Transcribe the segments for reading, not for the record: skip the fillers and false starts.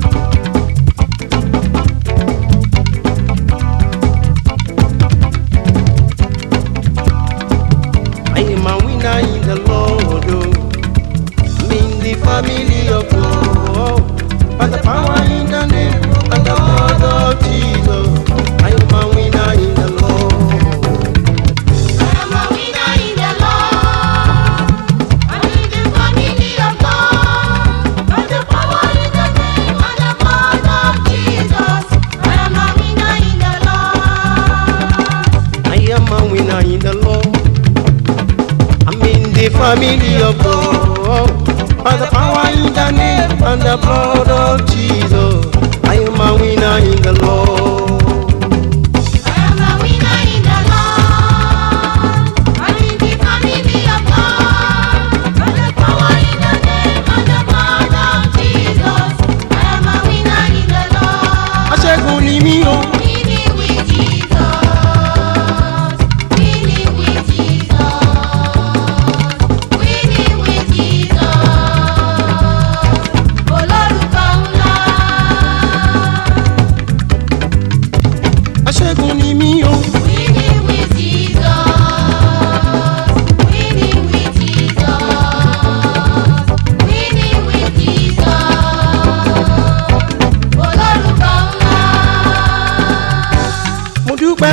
Family of God, by the power in the name and the blood of Jesus, I am a winner in the Lord. I am a winner in the Lord. I'm in the family of God, by the power in the name and the blood of Jesus, I am a winner in the Lord. Aṣẹ́gun ni mí o. Winning with Jesus, winning with Jesus.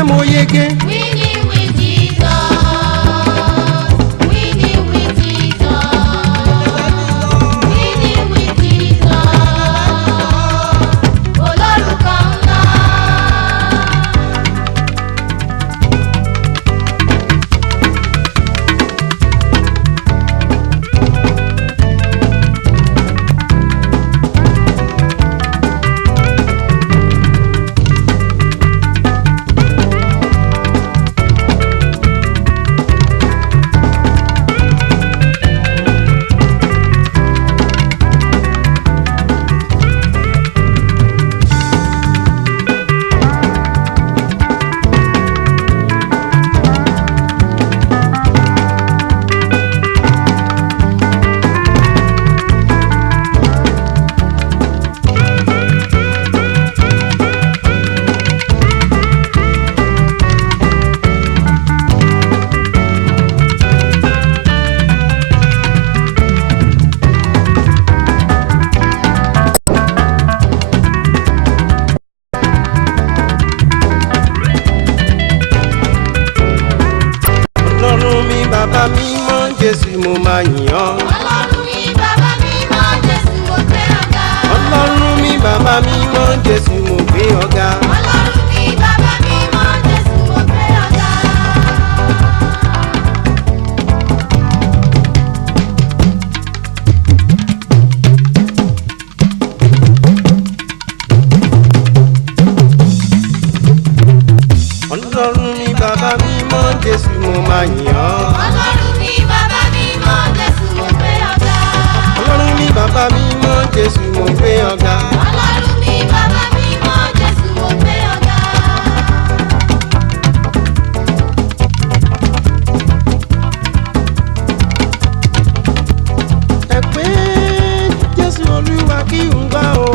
Mo yege. Winning with Jesus. Winning with Jesus. Winning with Jesus. Olórúkọ ńlá. máa yìn ọ́. Ọlọ́run mi bàbá mi mọ́ Jésù mo gbé ọ̀gá. Ọlọ́run mi bàbá mi mọ́ Jésù mo gbé ọ̀gá. Ọlọ́run mi bàbá mi mọ́ Jésù mo gbé ọ̀gá. Ẹ pé Jésù Olúwa kí n gbà o.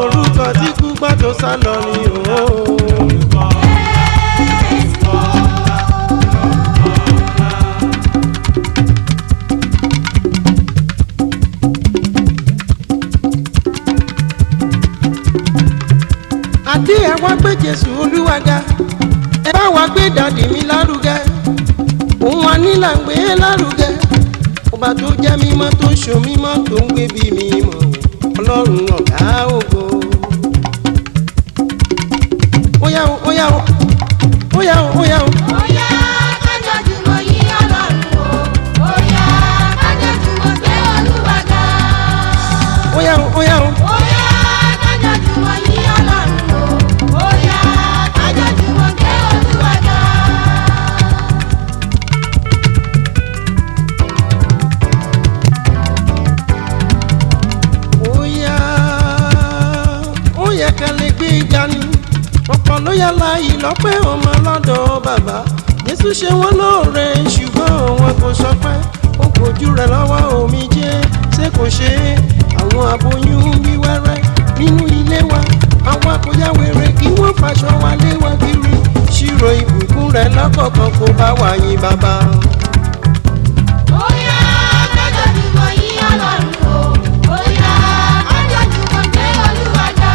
Orúkọ tí kú gbọ́ tó sá lọ ni o. Àdé ẹ wá gbé Jésù Olúwa ga, ẹ bá wa gbé dàdí mi lárugẹ, òun wa nílà ń gbé lárugẹ, ọba tó jẹ́ mímọ́ tó ṣò mímọ́ tó ń gbé bí mímọ́, Ọlọ́run ọ̀gá ògo. Óyá o, óyá o, óyá o, óyá o. Óyá kájọ jùmọ̀ yí Ọlọ́run o. Óyá kájọ jùmọ̀ gbé Olúwa ga. Óyá o, óyá o. Óyá kájọ jùmọ̀ yí Ọlọ́run o. Óyá kájọ jùmọ̀ gbé Olúwa ga. Óyá, ó yẹ ká lè gbé ìjà ni, ọ̀pọ̀ ló yá láàyè lọ́pẹ́ ọmọ lọ́dọ̀ bàbá. Jésù ṣe wọ́n lóore ṣùgbọ́n wọn kò sọpẹ́, ó kojú rẹ̀ lọ́wọ́ omijé, ṣé kò ṣe é? Àwọn aboyún bí wẹ́rẹ́ nínú ilé wa, àwọn akóyáwèrè kí wọ́n faṣọ wa lé wa kiri, ṣírò ìbùkún rẹ̀ lọ́kọ̀ọ̀kan kó bá wa yìn bàbá. Óyá kájọ jùmọ̀ yí Ọlọ́run o. Óyá kájọ jùmọ̀ gbé Olúwa ga.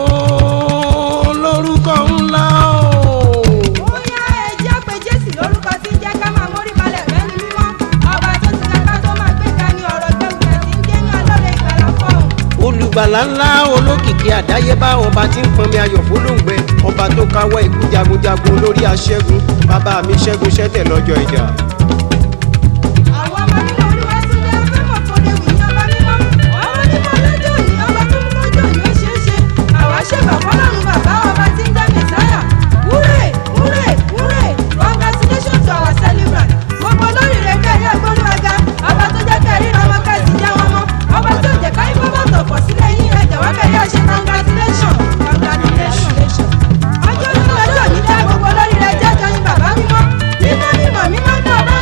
Ó lórúkọ ńlá o. Óyá ẹ jẹ́ pé Jésù lórúkọ tí ń jẹ́ ká máa mórí balẹ̀ mẹ́rin mímọ́. Ọba tó ti ká tó máa gbé ga ní ọ̀rọ̀ gbẹ̀gbẹ̀ tí ń jẹ́ ní alóore ìgbàlà fọ́ọ̀hún. Olùgbàlà ńlá olókìkí àdáyébá ọba tí ń pọnmi ayọ̀ fólóńgbẹ, ọba tó káwọ́ ikú jagunjagun lórí aṣẹ́gun, bàbá mi ṣẹ́gun ṣẹ́tẹ̀ lọ́jọ́ ìjà. Àwọn ọmọ nínú Olúwa tún jẹ́ fẹ́mọ̀ fòde wù ní ọba mímọ́. Ọwọ́ tí mo lọ́jọ́ òní, ọba tó mú lọ́jọ́ òní ó ṣeé ṣe. Àwa ṣèbà fọ́lọ́run bàbá ọba tí ń dá Mẹ̀sáyà. Húrè, húrè, húrè, congratulations to our celebrant. Gbogbo olóríire kẹ́rí ẹgbọ́rú ẹja. Ọba tó jẹ́ kẹ́rí ọmọ kẹ́sì jẹ́ wọn mọ́. Ọba tó jẹ́ káyí bọ́bọ̀ tó pọ̀ sílẹ̀ yín rẹ̀ jẹ̀wọ́ kẹ́rí ọ̀ṣẹ́ congratulations. Congratulations. Ọjọ́ tó lọ́jọ́ òní dá gbogbo olóríire jẹ́ jọyìn bàbá mímọ́. Mímọ́ mímọ́ mímọ́ tó ọba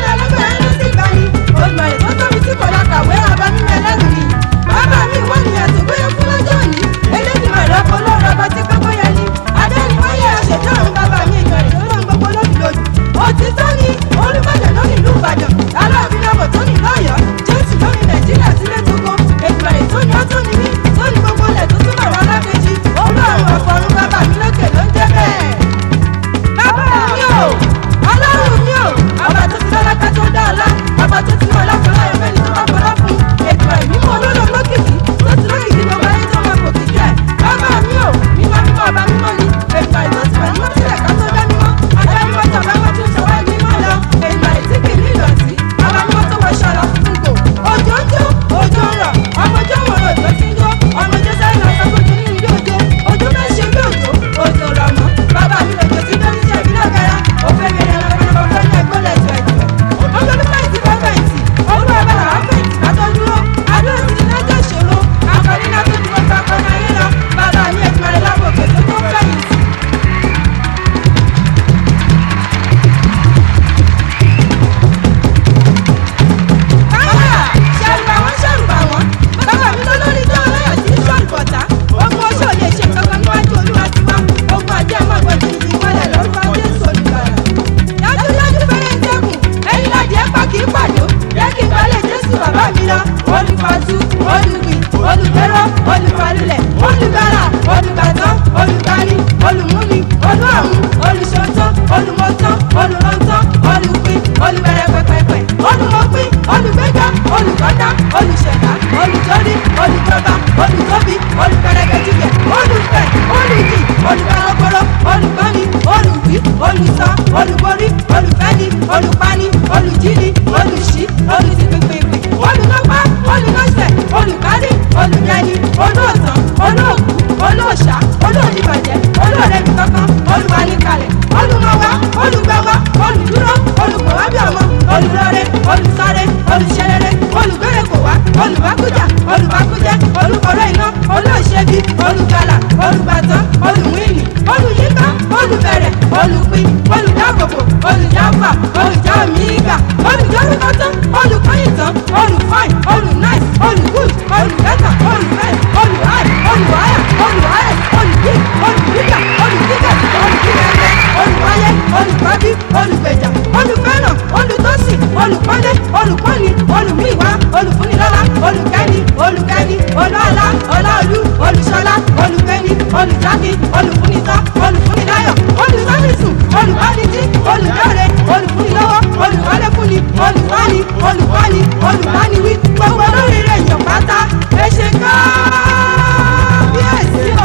olùfúnitọ́, olùfúniláyọ̀, olùsọ́fíìsù, olùbánití, olùdáre, olùfúnilọ́wọ́, olùkọ́léfúnni, olùkọ́ni, olùkọ́ni, olùbániwí, gbogbo olóríire èèyàn pátá. Ẹ ṣe kábíyèsí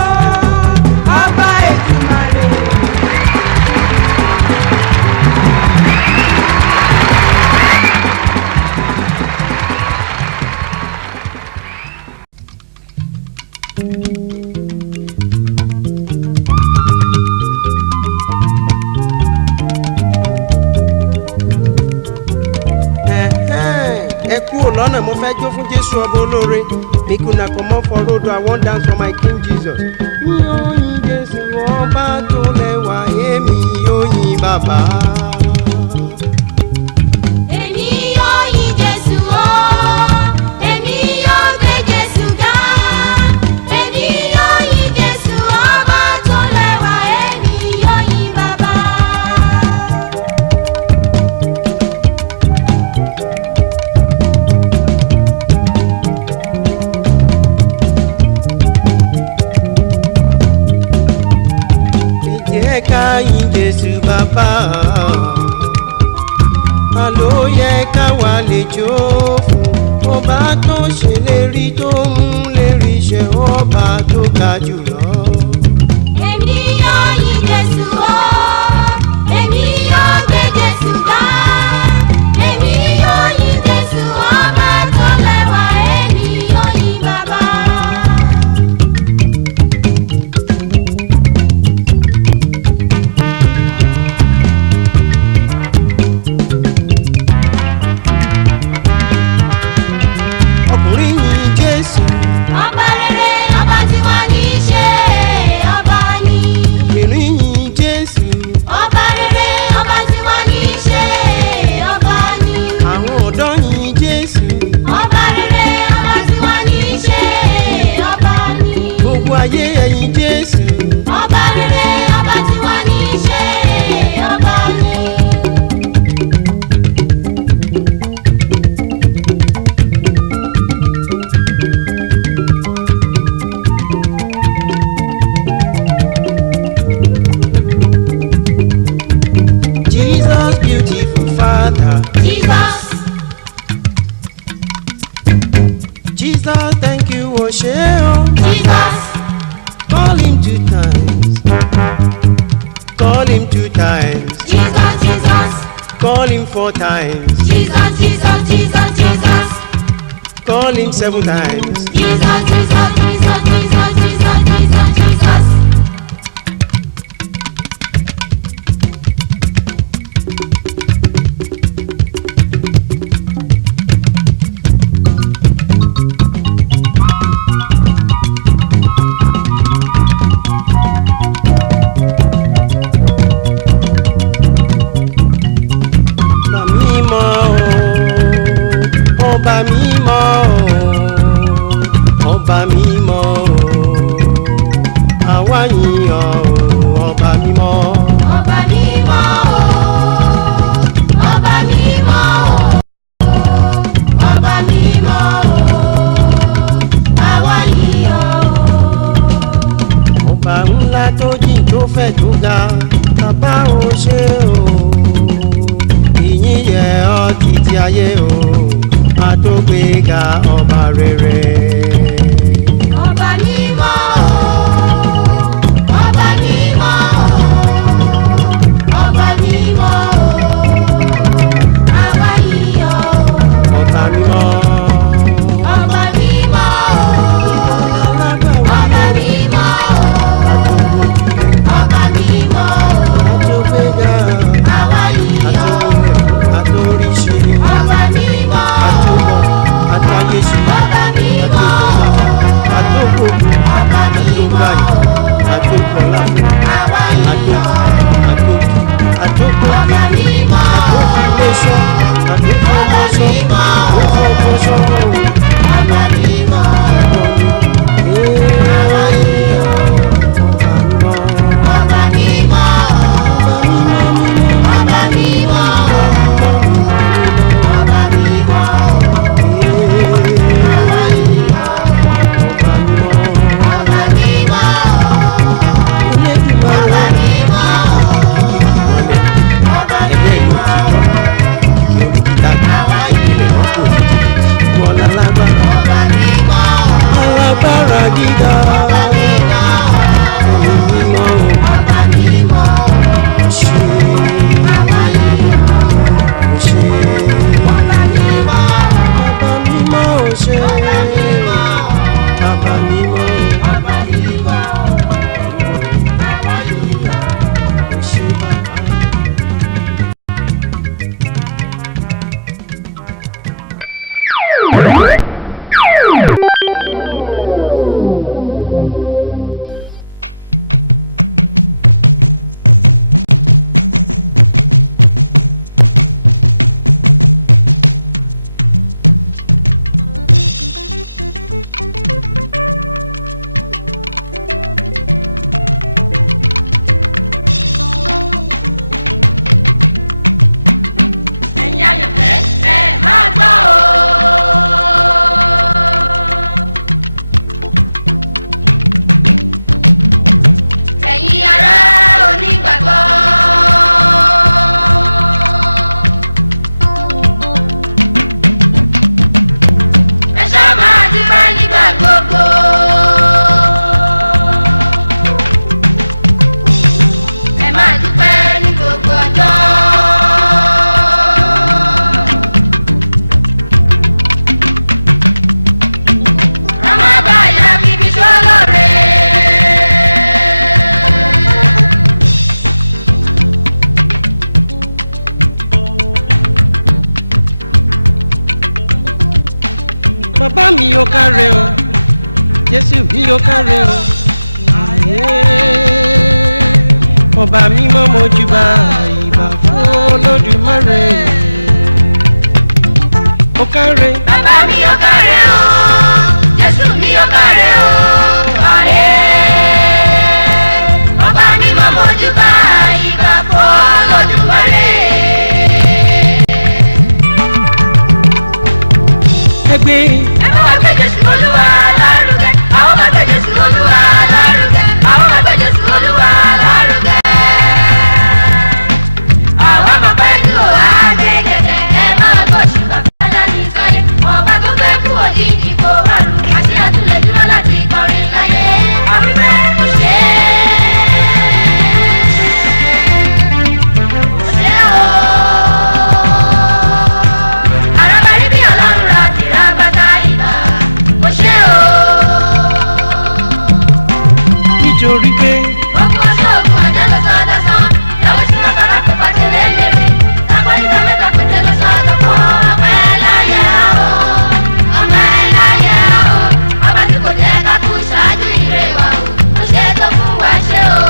o, ọba Èdùmàrè. Ẹ kúrò lọ́nà, mo fẹ́ jó fún Jésù ọba olóore. Make una comot for road, I wan dance for my King Jesus. Yóyin Jésù ọba tó lẹ́wà, èmi yóyin bàbá. Èmi yóò yìn Jésù o, èmi yóò gbé Jésù ga. Èmi yóò yìn Jésù ọba tó lẹ́wà, èmi yóò yìn bàbá. Ẹ jẹ́ ká yìn Jésù bàbá. Àló yẹ ká wà lè jó fún ọba tó ṣèlérí tó múlérí ṣẹ, ọba tó ga jùlọ. Èmi yóò yìn Jésù o, èmi yóò gbé Jésù ga. Èmi yóò yìn Jésù ọba tó lẹ́wà, èmi yóò yìn bàbá. Ọkùnrin yìn Jésù, Ọba rere, ọba tí wọ́n ní í ṣe, ọba ni. obìnrin yìn Jésù, Ọba rere, ọba tí wọ́n ní í ṣe, ọba ni. àwọn ọ̀dọ́ yìn Jésù, Ọba rere, ọba tí wọ́n ní í ṣe, ọba ni. gbogbo ayé ẹ̀yìn Jésù. Ọba rere, ọba tí wọ́n ní í ṣe, ọba ni. Jesus, beautiful Father. Jesus, Jesus, thank you, oh Sheo. Jesus, Call him 2 times. Call him 2 times. Jesus, Jesus, Call him 4 times. Jesus, Jesus, Jesus, Jesus, Call him 7 times. Jesus, Jesus, Jesus, Jesus, Jesus, Jesus, Jesus. Ọba mímọ́ o, ọba mímọ́ o, àwa yìn ọ́ o, ọba mímọ́. Ọba mímọ́ o, ọba mímọ́ o, ọba mímọ́ o, àwa yìn ọ́ o. Ọba ńlá tó jìn tó fẹ̀ tó ga, bàbá o ṣé o, ìyìn yẹ ọ́ títí ayé o, àtògbéga ọba rere. Ọba mímọ́ o, ọba mímọ́ o, ọba mímọ́ o, àwa yìn ọ́ o. Ọba mímọ́. Ọba mímọ́ o, ọba mímọ́ o, ọba mímọ́ o, Àtògbéga, àwa yìn ọ́ o. àtòríṣe, Ọba mímọ́ o, àtàyèṣe. bàbá mi ó káre o Jésù mi ó káre o ọba mímọ́ mojúbà ìbà fún Olódùmarè ó káre. Bàbá mi ó káre o, Jésù mi ó káre o, ọba mímọ́ mojúbà ìbà fún Olódùmarè. Ẹgbẹ́ Jésù Olúwa lárugẹ, àwọn bá gbé Jésù Olúwa lárugẹ, àwọn bá gbé Jésù Olúwa lárugẹ. Àwọn ọmọ pẹ̀lú àgbẹ̀gẹ̀dẹ̀ ẹ máa gbọ́ ṣùgbọ́n fẹ́lá ní sọ́yé. Ọba tó fẹ́ kú òjijì kò wá rù, àṣẹ àtúnlẹ̀ dúró láti kọrin láyé. Àwípé kò ṣe é. Kò ṣe é o. Àràbàrí bí Ọlọ́run ra tìrà bàtà ìgbà. Kò ṣe é o. nítorí pé Ogun ọjọ́ ogun àjẹ́ lọ sọ́dọ̀ sán. Ìyàwó sí látara kò bá ti lé lérè. Tábọ̀ ìdá mẹ́ta pété lọ sọ́dọ̀ fún ọpẹ́ láyé o. Ọpẹ́ láyé o. Ọba tí kò jẹ́ ká kú ṣáájú ire wa o. Ó ṣe é tó fún wa ṣe o.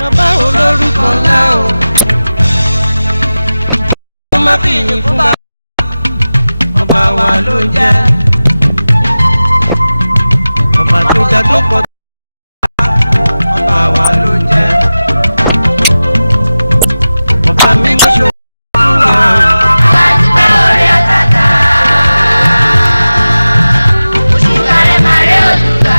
bàbá olórúkọ ńlá o ó má fi yìn fún bàbá ọba wa ló jẹ́ ọba tó ga tó pọ̀ ọba wa ló jẹ́ ọba mímọ́ ṣòwò Àwa dúpẹ́ oore àtàtà. Òṣìkà rẹ̀ máa ré Olúwa.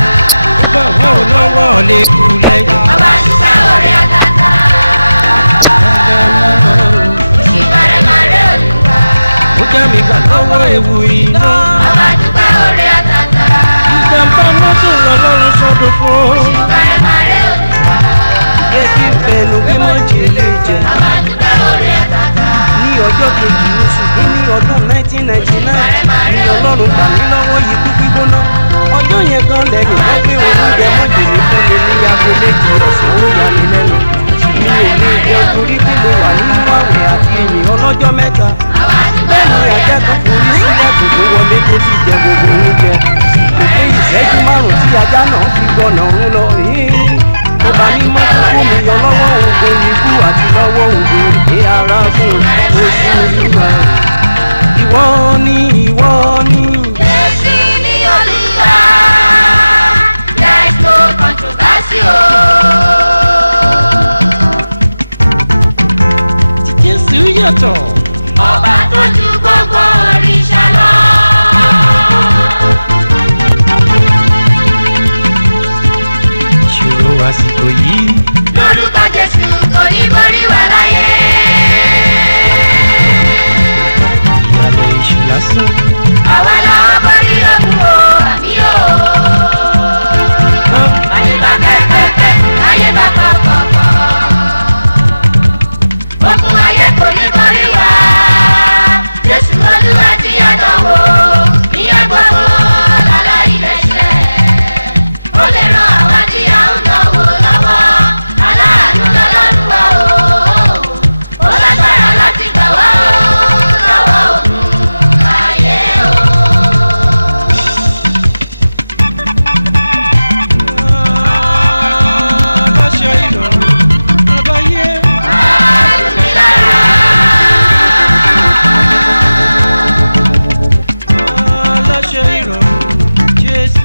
ó bá wà ó lọ́wọ́ lè kú lẹ́yìn. Àwa dúpẹ́ oore àtàtà. Òṣìkà rẹ̀ máa ré Olúwa. ó já mi gbà lọ́wọ́ ewu iná Àwa dúpẹ́ oore àtàtà. ìjàmbá mọ́tò lọ́lọ́run sọ́dọ̀ fún Òṣìkà rẹ̀ máa ré Olúwa. yẹ́kí fẹnu bí mọ́jèlé jẹ Àwa dúpẹ́ oore àtàtà. ní ọjọ́ kejì oṣù kínní ọdún 1999 ní Ọlọ́run gbà mí lọ́wọ́ ikú gbígbóná ọjọ́ yẹn gan lẹ́yìn wọ́n gbé oúnjẹ mọ́jèlé fún mi ní aago méjì ọ̀sán ó yà mí lẹ́nu mi ò lè jẹ torí pé mo wà nínú àwẹ̀ àti ìyìn ọlọ́jọ́ mẹ́ta Àwa dúpẹ́ bẹ́ẹ̀ ni oore ajá kan àtàtà. forí sílẹ̀ kò tó wọlé tó sì jẹ gbogbo oúnjẹ kò pé ìṣẹ́jú márùn-ún tí ajá náà fi gbọ̀nà ń lọ ọba mímọ́ tó kó mi yọ lọ́wọ́ ogun ikú àti lọ́wọ́ ogun ìdè ara fún oṣù Olúwa ìwọ ni ìwọ ni. Jésù ni Olúwa. There is no controversy o. Jésù yàtọ̀ Ọba tó ju gbogbo òrìṣà lọ. ìṣòro àsìkò yìí Lórúkọ Jésù kò ní borí wa láyé. ìyàlẹ̀ èṣù lásán Àwa làwọn borí ogun o, àmì o. Ayé bá pẹ́pẹ́pẹ́, ayé bá kọ̀kọ̀kọ̀. Ogun ayé kò ní borí wa. Jésù Olúwa ti àdánwò. Ìyá gbogbo lálẹ́ ìrẹsẹ̀. Ó lè ran àwa tí a ń náwó lọ́wọ́. Aláàánú lọ́lọ́run wa o. Ó lágbára láti gbà wá o. Lọ́wọ́ ogun ayé o. aláṣẹ ìrọ̀rùn àbáyé aláṣẹ ìrọ̀rùn Jésù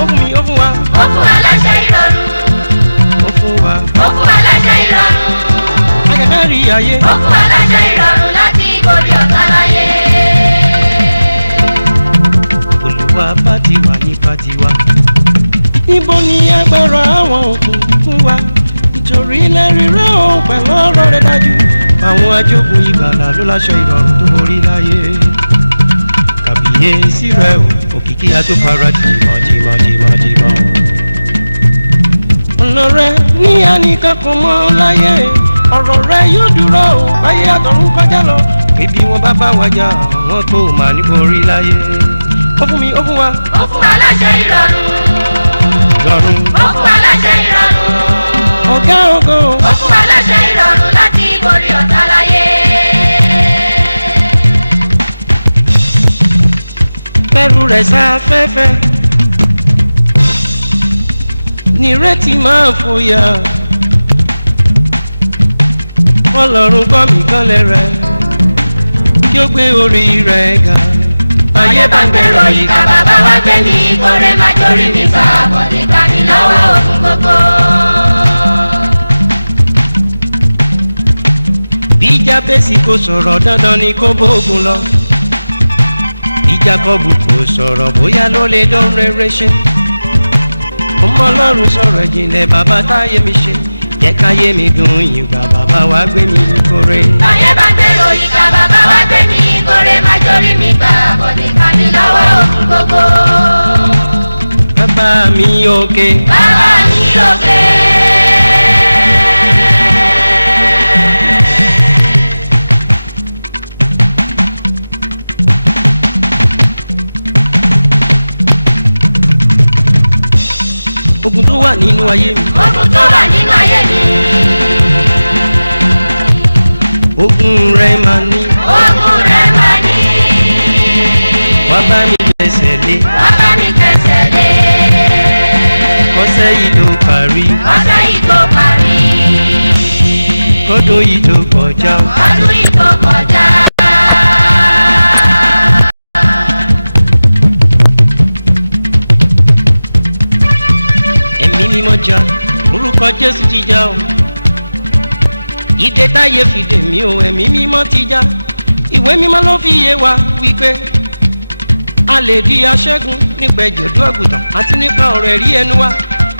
ó fún mi ó fún wa ó fún wa akẹ́kẹ́ rí ayé Olúwa bá ti wà nípa tiwa níbo ni agbára àwọn òkun fún wa nítorí lẹ́rìírẹ́ òun pẹ̀lú ọ̀rọ̀ rẹ̀ dájú àwọn ajógun ìgbàlà ló láṣọ ìrọ̀rùn tó borí láyé kàbíyèsí rẹ̀ o òkìkí àtòfara tìmọ̀tìmọ̀tìmọ̀ ọ̀nà rẹ̀ ní àníkàn kan mọ́ láyé ọ̀rọ̀ rẹ̀ yóò dúró o báyé àtọ̀run kọjá lọ pé bí wọ́n bá bá wájà wọn kò mà ní borí láyé ó fún mi ó fún wa. Ó fún wa láṣẹ ìrọ̀rùn. lọ́run. Ó fún wa láṣẹ ìrọ̀rùn. Ọ̀gá ògo. Ó fún wa láṣẹ ìrọ̀rùn láti borí ọ̀tá láyé. Pẹ̀lú rẹ̀ sáfẹ́fẹ́. Nírètí máa fòyà. Ọlọ́run kọ́ mi kọ́lẹ̀ rẹ̀. Kí ó gbé orí rẹ̀ ga. Ayé bá ń gbèrò ìka bàbá wa gbé ní ìkórè má torí mi bá bọ̀dé ká ní lọ́wọ́ òkun gbogbo. Bí Jábésì kò sọ̀rọ̀ dandan ni kó bógun lọ. Bí Jákọ́bù kò sọ̀rọ̀ bóyá ló lè dán rere ṣe. Ọmọ Ọlọ́run sọ̀rọ̀ ìjìnlẹ̀ bàbá táyé mi ṣe. Jẹ́ káyé mi dùn ìgbà bàbá wa gbé mi kórè. Ayé bá ń gbèrò ìka bàbá wa gbé ní ìkórè má torí mi bá bọ̀dé ká ní lọ́wọ́ òkun gbogbo. Bàbá mi òkè. Bàbá mi òkè. Ogun tó wà nínú ayé mi. Ogun tó wà nínú ayé mi. Ogun rẹ̀ máa ní. Ogun rẹ̀ máa ní. Wá bá mi gbẹ̀sẹ̀ lé. Wá bá mi kẹsẹ̀ lé. Kọ́sẹ́ yìí tó parí. Ọ̀sẹ̀ yìí tó parí. Kọ́dún yìí tó kọjá. Ọdún yìí tó kọjá. Ẹ̀mí mímọ́ jà, orúkọ Jésù ti jà o. Ìdè táyé fi dè mí o, ẹ̀mí mímọ́ ti jà. Ìwé mímọ́ ló fi yé wa wípé a lè di aṣẹ́gun nípa ìjọ̀dún àgùntàn àti nípa ọ̀rọ̀ ẹ̀rí ẹnu wa.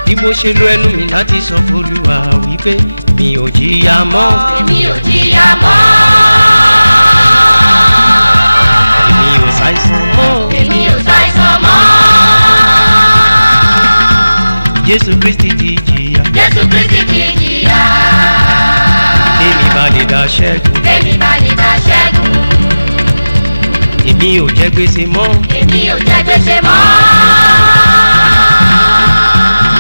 Bí mo ṣe lo ẹnu mi láti sọ f'Olúwa wípé mi ò jìyà mọ́. Èmi ò jìyà mọ́. Èmi ò ṣàìsàn mọ́. Èmi ò ṣàìsàn mọ́. Jésù Kristi ti jìyà. Jésù Kristi ti jìyà. Èmi bá lè dá ṣẹ́gun. Èmi bá lè dá ṣẹ́gun. Èmi ò jẹ gbèsè mọ́. Èmi ò jẹ gbèsè mọ́.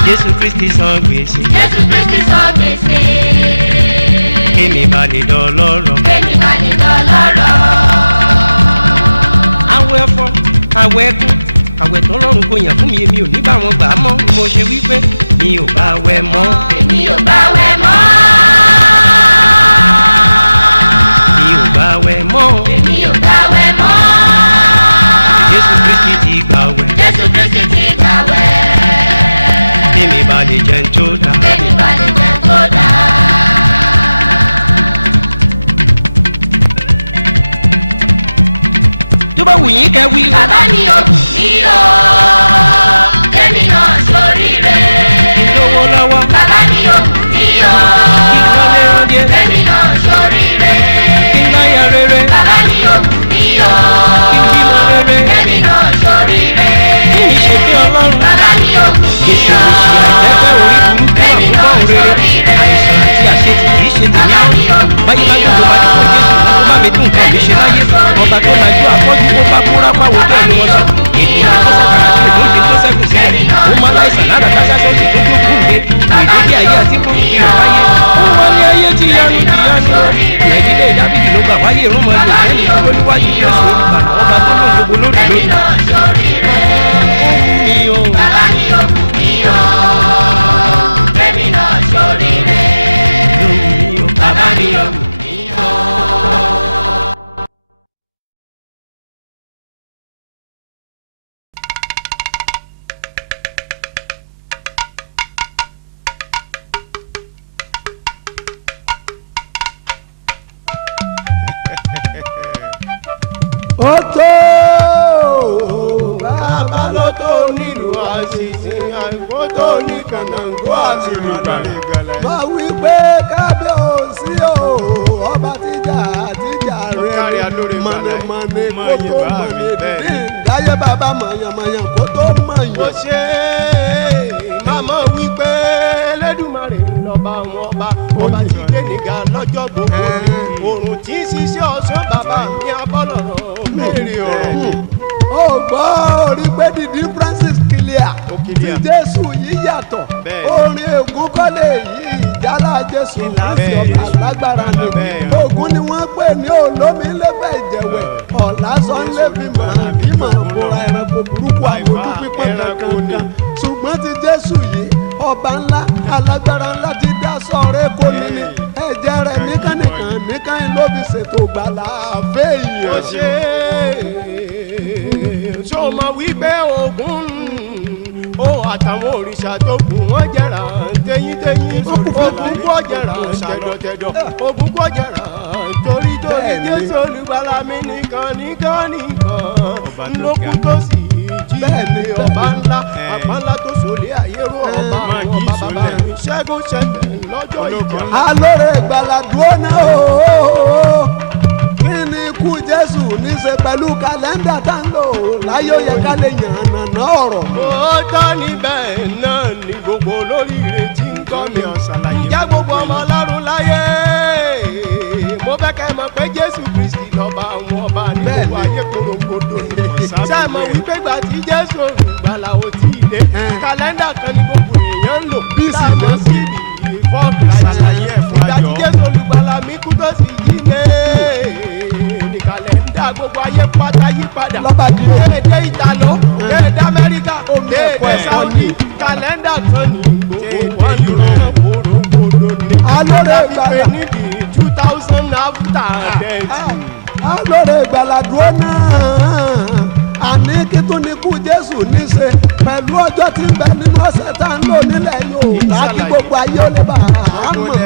Jésù Kristi san gbèsè. Jésù Kristi san gbèsè. Èmi bá lè dọlọ́rọ̀. Èmi bá lè dọlọ́rọ̀. Àwẹ̀ ẹ̀fọ́, àwẹ̀ ẹkún, àwẹ̀ tó lọ́run kò yàn fún mi, èmi ò ní bá wọn gbà á mọ́. Mo ṣe wípé mi ò bá wẹ̀ mọ́. Èmi ò bá wẹ̀ mọ́. Mi ò bá wẹ̀ mọ́. Èmi ò bá wẹ̀ mọ́. Jésù Kristi ti gbà wẹ̀. Jésù Kristi ti gbà wẹ̀. Èmi bá lè jẹun tó dá. Èmi bá lè jẹ tó dáa. Tó bá wù yín kẹ́ wí. Bàbá mi ò bù mí o, kémi náà ṣoríire. Ìlówó lọ́wọ́. Bàbá mi ò bù mí o, Ìkọ́lé oúnjẹ. kémi náà ṣoríire. Ìnáyà rere. Bàbá mi ò bù mí o, Ìbímọ rere. kémi náà ṣoríire. Kí ni ṣe bí Ọlọ́run? Bàbá mi ò bù mí Èṣù o, òṣì àìjẹ́fẹ́ orí burúkú kémi àmúbọ̀ náà òrere. ṣoríire. Àìsàn àti àṣetì kìí ṣe tèmi Bàbá mi ò mọ́. bù Báyé bá mí gbogbo máa dúpọ̀ Jésù kó bá mi tún nǹkan mi ṣe láyé. Ọba tó lajú afọ́jú ó bá kúrá pàwọ́ bẹ́ẹ̀ ni wọ́n sọ. Ènìyàn tó sàkàrà sí ìlú ìdè tó sẹ́kù sílẹ̀. Ó máa láìsàn lára káṣá sọ́ọ̀sì tó tó kù lé. Ìdílé ayé àti fún ìrìn láyé. Ó wọlé ayé ti yanu ti yanu. Ìrẹ̀dílé Dábìdì ló gbà wáyé ìrúnmọ̀ ẹlòmíràn ìdúró níwájú Jésù olùgbàlà ọba tó lóun gbogbo lórí Kémi lórí. náà ṣoríire. Ó wù mí o. Bàbá mi ò bù mí o, kémi náà ṣoríire. Ó wù mí o. Bàbá mi ò bù mí o. Ó tó ṣe ṣó mọ̀ wípé Ògún ó àtàwọn òrìṣà tó kù wọ́n jẹrà tẹ̀yìntẹ̀yìn Ògún kò jẹrà tẹ̀dọ̀tẹ̀dọ̀ Ògún kò jẹrà torí Jésù olùgbàlà mi nìkan lókun tó sì jíde ọba ńlá àpáńlá tó sòlé ayérò ọba àwọn bàbá mi ṣẹ́gun ṣẹlẹ̀ lọ́jọ́ ìjà. alóore ìgbàlà dúró náà o kí ni ikú Jésù ní ṣe pẹ̀lú kàlẹ́ndà tá ń lò láyé ó yẹ ká lè yàn nàná ọ̀rọ̀. òótọ́ níbẹ̀ náà ni gbogbo olóríire tí ń kọ́ mi ọ̀sàlàyé. ìjà gbogbo ọmọ ọlọ́run láyé mo fẹ́ kẹ́ mọ̀ pé Jésù Kristi lọ́ba àwọn ọba ní gbogbo ayé korongodo. ṣé mọ̀ wípé gbà tí Jésù olùgbàlà ò tí ì dé kàlẹ́ndà kan ní gbogbo èèyàn ń lò táwọn sí ìfọ́ọ̀kì ṣàlàyé ẹ̀fọ́ àjọ. ìgbà tí Jésù olùgbàlà mi kú tó sì jíde ní kàlẹ́ndà gbogbo ayé pátá yí padà. kéde Ìtàló kéde Amẹ́ríkà kéde Saudi kàlẹ́ndà kan ní gbogbo wọn lò korongodo ní. alóore ìgbàlà níbi 2000 after death. alóore ìgbàlà dúró náà àní kí tún ní ikú Jésù ní ṣe pẹ̀lú ọjọ́ tí ń bẹ nínú ọ̀sẹ̀ tá ń lò nílẹ̀ Yorùbá kí gbogbo ayé ó lè bá a mọ̀.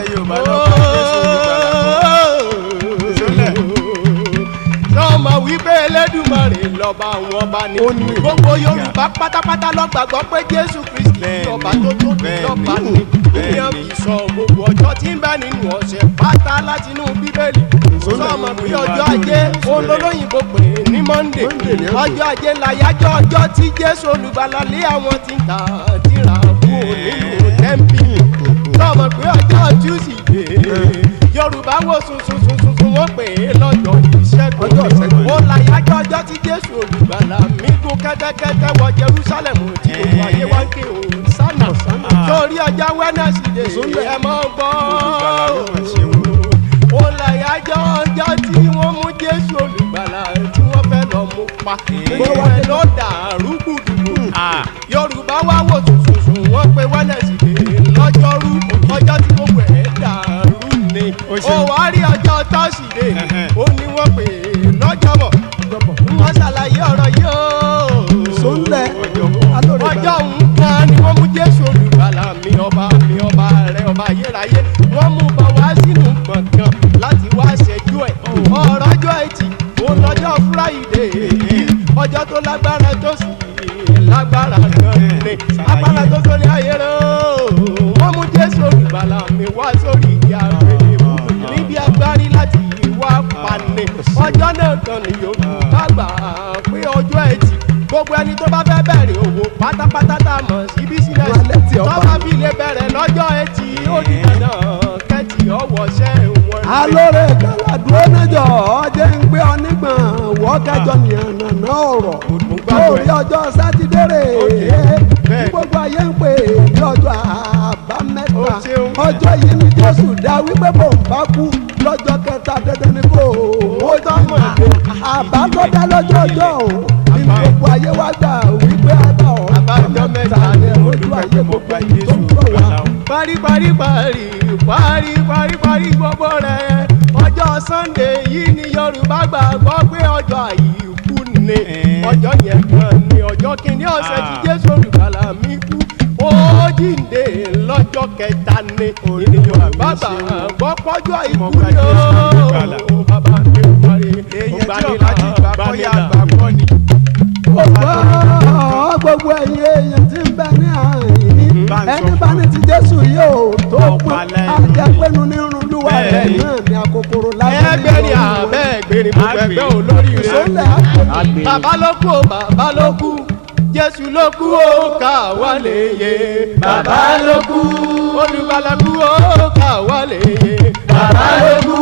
Sọ́mọ wípé Elédùmarè lọ́ba àwọn ọba ni. Gbogbo Yorùbá pátápátá ló gbàgbọ́ pé Jésù Kristi lọ́ba tó tóbi lọ́ba ni. Ìyẹn fi sọ gbogbo ọjọ́ tí ń bẹ nínú ọ̀sẹ̀ pátá látinú Bíbélì. Sọ́mọ pé ọjọ́ ajé olólóyìnbó pè ní Monday. Ọjọ́ ajé làyájọ́ ọjọ́ tí Jésù olùgbàlà lé àwọn tí ń ta tìrà kú nínú tẹ́ḿpìlì. Sọ́mọ pé ọjọ́ Tuesday Yorùbá wo sunsun wọ́n pè é lọ́jọ́ ìṣẹ́gun. Ó làyájọ́ ọjọ́ tí Jésù olùgbàlà mi gún kẹ́tẹ́kẹ́tẹ́ wọ Jerusalem tí gbogbo ayé wá ń ké òun sánà. Torí ọjọ́ Wednesday ẹ mọ́ gbọ́. Ó làyájọ́ ọjọ́ tí wọ́n mú Jésù olùgbàlà tí wọ́n fẹ́ lọ mú pa. Gbogbo ẹ̀ ló dàrú gbùgbù. Yorùbá wá wò sunsun wọ́n pe Wednesday lọ́jọ́rú ọjọ́ tí gbogbo ẹ̀ dàrú ni. Ó wá rí ọjọ́ Thursday ó ní wọ́n pè lọ́jọ́bọ̀. Wọ́n ṣàlàyé ọ̀rọ̀ yìí o. sólẹ̀ Ọjọ́ òun kan ni wọ́n mú Jésù olùgbàlà mi ọba rẹ̀ ọba ayérayé. Wọ́n mú bọ̀ wá sínú gbọ̀ngàn láti wá ṣẹ́jú ẹ̀. Ọ̀rọ̀ ọjọ́ Ẹtì òun lọ́jọ́ Friday ọjọ́ tó lágbára tó sì lágbára gan ni. Agbára tó sórí ayé rẹ̀ o. Wọ́n mú Jésù olùgbàlà mi wá sórí ìyá rẹ̀ níbi agbárí láti wá pani. Ọjọ́ náà kan ni Yorùbá gbà pé ọjọ́ Ẹtì gbogbo ẹni tó bá fẹ́ bẹ̀rẹ̀ òwò pátápátá tá a mọ̀ sí bísínẹ́sì tó bá fi lè bẹ̀rẹ̀ lọ́jọ́ Ẹtì ó di dandan kẹ́tì ọwọ́ṣẹ́ wọn. alóore ìgbàlà dúró náà jọ ọjẹ́ ń gbé ọ nígbọ̀n wọ́ kẹjọ nìyẹn nàná ọ̀rọ̀ lórí ọjọ́ Sátidé rè é gbogbo ayé ń pè ní ọjọ́ àbámẹ́ta ọjọ́ yìí ni Jésù dá wípé bò ń bá kú lọ́jọ́ kẹta dandan ni kò ó tọ́ mọ̀ àbá tó dá lọ́jọ́ ọjọ́ òun nínú gbogbo ayé wá gbà wípé àbá ọjọ́ mẹ́ta ni ojú ayé gbogbo ayé tó ń bọ̀ wá. Parí gbogbo rẹ̀ ọjọ́ Sunday yìí ni Yorùbá gbàgbọ́ pé ọjọ́ àìkú ni. Ọjọ́ yẹn kan ni ọjọ́ kìíní ọ̀sẹ̀ tí Jésù olùgbàlà mi kú. Ó jíǹde lọ́jọ́ kẹta ni. Yorùbá gbàgbọ́ pọ́jọ́ àìkú ni ó. Bàbá mi parí ìgbàlè láti gbàgbọ́ yá gbàgbọ́ ni. Gbogbo ẹ̀yin èèyàn tí ń bẹ ní àyín ẹni bá ní ti Jésù yóò tó pọ́n ajẹ́pẹ́nu ní irun lúwa rẹ̀ náà ní àkókòrò láti ní ẹgbẹ́ ni àbẹ́ ẹgbẹ́rin gbogbo ẹgbẹ́ olórí rẹ̀. Bàbá ló kú Jésù ló kú ó ká wá lè yé. Bàbá ló kú olùgbàlà kú ó ká wá lè yé. Bàbá ló kú